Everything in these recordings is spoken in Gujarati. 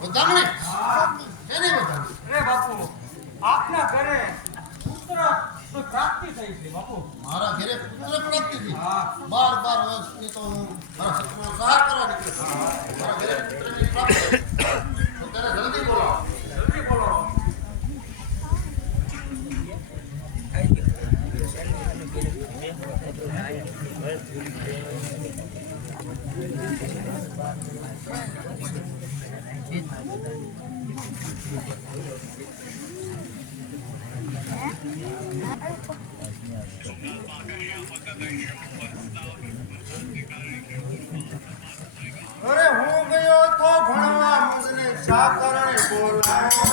વધામણી હા એની વધામણી રે બાપુ આપના ઘરે પુત્ર પ્રાપ્તિ થઈ છે બાપુ મારા ઘરે પુત્ર પ્રાપ્તિ થઈ હા 12 વર્ષની તો હું મારા શત્રુનો સહાર કરવા નીકળ્યો મારા ઘરે પુત્રની પ્રાપ્તિ તો ત્યારે જલ્દી બોલાવો જલ્દી બોલો અરે હું ગયો તો ભણવા મુજને સાકરણે બોલાવો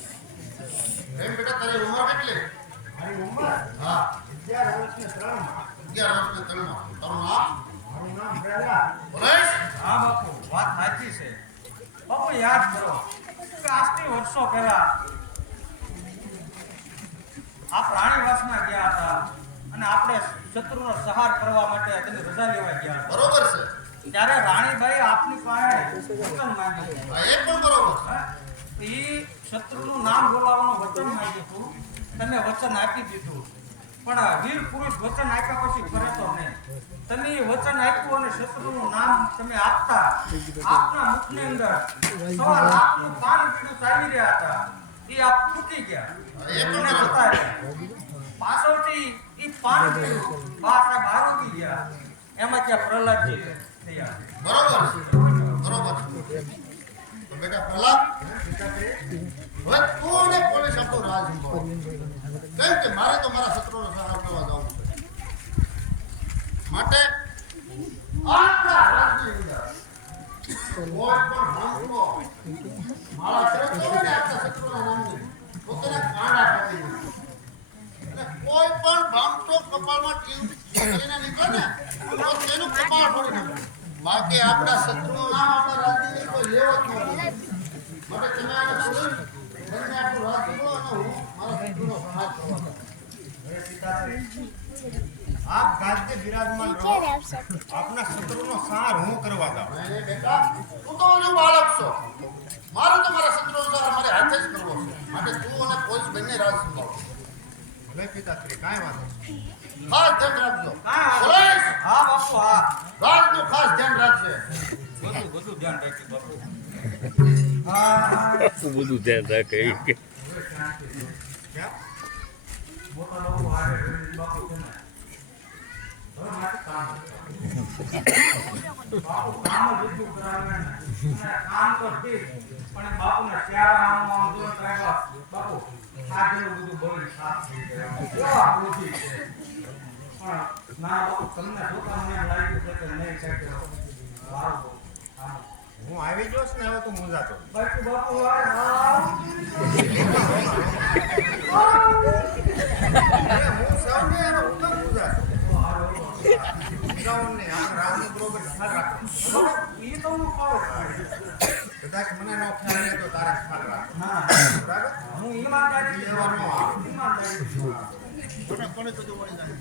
એમ બેટા તારી ઉંમર કેટલી મારી ઉંમર હા 11 વર્ષને 3 11 વર્ષની તળમાં તારું નામ મારું નામ પ્રહલાદ પરેશ હા બાપુ વાત સાચી છે બાપુ યાદ કરો કે આજથી વર્ષો પહેલા આ પ્રાણીવાસમાં ગયા હતા અને આપણે શત્રુનો સંહાર કરવા માટે તેની રજા લેવા ગયા હતા બરોબર છે ત્યારે રાણીબાઈ આપની પાસે વચન માંગ્યું હા એ પણ બરોબર છે એ શત્રુનું નામ બોલાવવાનું વચન માંગ્યું હતું તમે વચન આપી દીધું પણ વીર પુરુષ વચન આપ્યા પછી ફરે તો નહીં તમે એ વચન આપ્યું અને શત્રુનું નામ તમે આપતા આપના મુખની અંદર સવા લાખનું પાન પીડું ચાલી રહ્યા હતા એ આપ ફૂટી ગયા એ પણ અને જતા રહ્યા પાછળથી એ પાન પીડું બા સાહેબ આરોગી ગયા એમાં ત્યાં પ્રહલાદજી થયા બરોબર છે બરોબર છે તો બેટા પ્રહલાદ હવે કોને પોલીસ આપણું રાજ સંભાળો કેમ કે મારે તો મારા શત્રુનો સહાર કરવા જવું છે માટે આખા રાજની અંદર કોઈ પણ ભાંગલો મારા શત્રુને આપણા શત્રુના નામની પોતાના કાંડા કાપી નાખે. અને કોઈ પણ ભાંગતો કપાળમાં ટીમ કરીને નીકળે ને તો તેનું કપાળ ફોડી નાખે. બાકી આપણા શત્રુનું નામ આપણા રાજની કોઈ લેવો જ નથી. માટે તમે આને છોડી બંને આપણું રાજ સંભાળો અને હું મારા શત્રુનો સહાર કરવા જાઉં. હવે પિતાશ્રી આપ ગાજે બિરાજમાન રહો આપના શત્રુનો સંહાર હું કરવા જાઉં અને બેટા તું તો હજુ બાળક છો મારે તો મારા શત્રુનો સહાર મારે હાથે જ કરવો છે માટે તું અને પોલીસ બંને રાજ સંભાળો ભલે પિતાશ્રી કાંઈ વાંધો નહીં. ખાસ ધ્યાન રાખજો કાંઈ પોલીસ હા બાપુ હા રાજનું ખાસ ધ્યાન રાખજે બધું ધ્યાન રાખી બાપુ બધું ધ્યાન રાખે ક્યાં મોટા લોકો હારે બાપુ છે ને હવે મારે કામ બાપુ કામ જ એટલું કરાવે ને અને કામ તો ઠીક પણ બાપુને શિયાળામાં આમ જોર કાઢવા બાપુ આ જેવું બધું બોલી સાફ થઈ ગયા કેવા પૂછી છે પણ ના બાપુ તમને જોતા મને એમ લાગ્યું છે કે નહીં શકે સારું કામ હું આવી ગયો છું ને હવે તું મૂંઝાતો બાકી બાપુ આ હું સૌને એનો ઉત્તમ મૂંઝાતો મૂંઝાવાનું નહીં આ રાજનું બરોબર ખ્યાલ રાખો એ તો હું કહું કદાચ મને નો ખ્યાલ રહે તો તારે ખ્યાલ રાખો હા બરાબર હું ઈમાનદારી એવા ન આવે. ઈમાનદારી કોને તો જોવાની જાય